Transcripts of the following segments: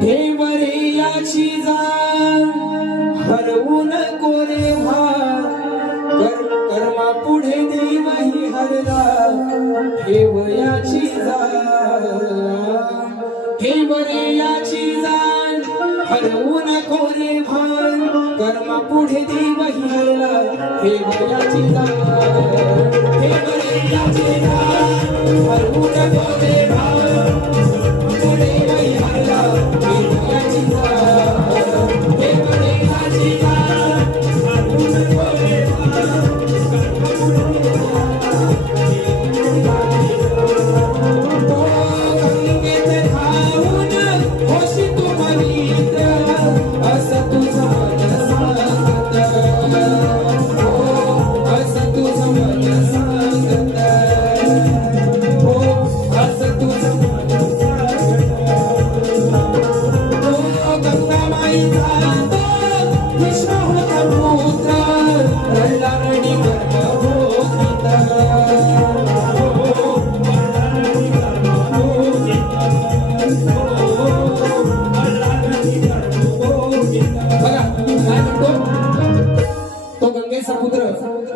ठेवरे याची जाण हरवू नको रे भान कर्मा पुढे देवही हरला ठेव याची जाण ठेवरे याची जाण हरवू नको रे भान कर्मा पुढे देवही हरला ठेव याची जाण ठेवरे याची जाण हरवू नको रे भान पुढे देवही हरला ठेव याची जाण ठेवरे याची जाण हरवू नको रे भान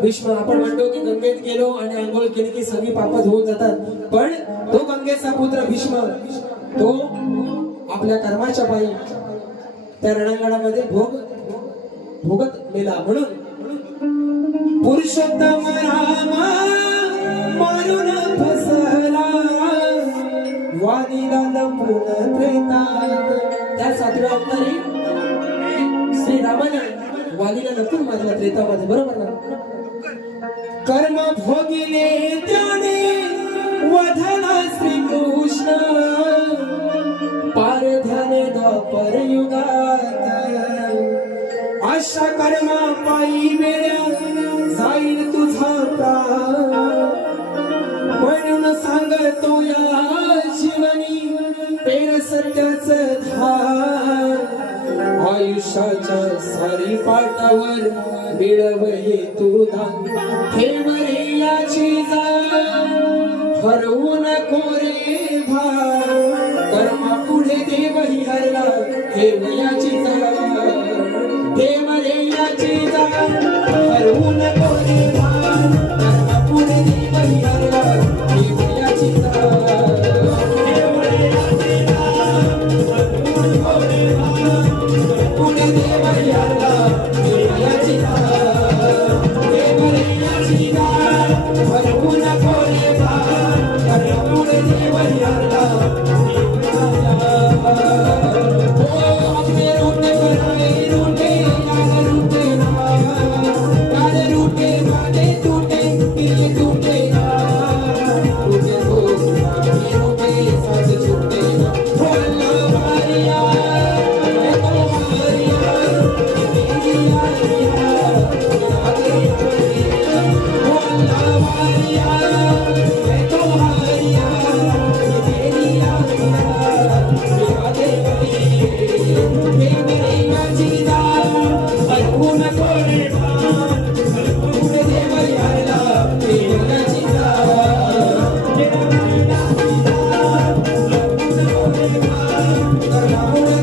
भीष्म आपण म्हणतो की गंगेत गेलो आणि आंघोळ केली की सगळी पाप धुवून जातात पण तो गंगेचा पुत्र भीष्म तो आपल्या कर्माच्या पायी त्या रणांगणामध्ये भोगत मेला म्हणून पुरुषोत्तम रामा मारून फसला वाणीला लपून त्रेतात त्या 7व्या अवतारी श्री रामाने वालीला लपून मारला त्रेतामध्ये बरोबर ना कर्म भोगिले त्याने वधला श्रीकृष्ण पारध्याने द्वापर युगात अशा कर्मा पायी वेळा जाईल तुझा प्राण म्हणून सांगतो या जीवनी पेर सत्याच धार आयुष्याच्या सारी पाटावर मिळवले तू दान ठेव रे याची जाण हरवू नको रे भान कर्मा पुढे देवही हरला ठेव याची जाण ठेव रे याची जाण हरवू नको रे भान कर्मा पुढे देवही हरला ठेव याची जाण ठेव रे याची जाण हरवू नको रे भान पुढे देवही हरला ठेव याची जाण ठेव रे याची जाण हरवू नको रे भान कर्मा पुढे देवही हरला Hare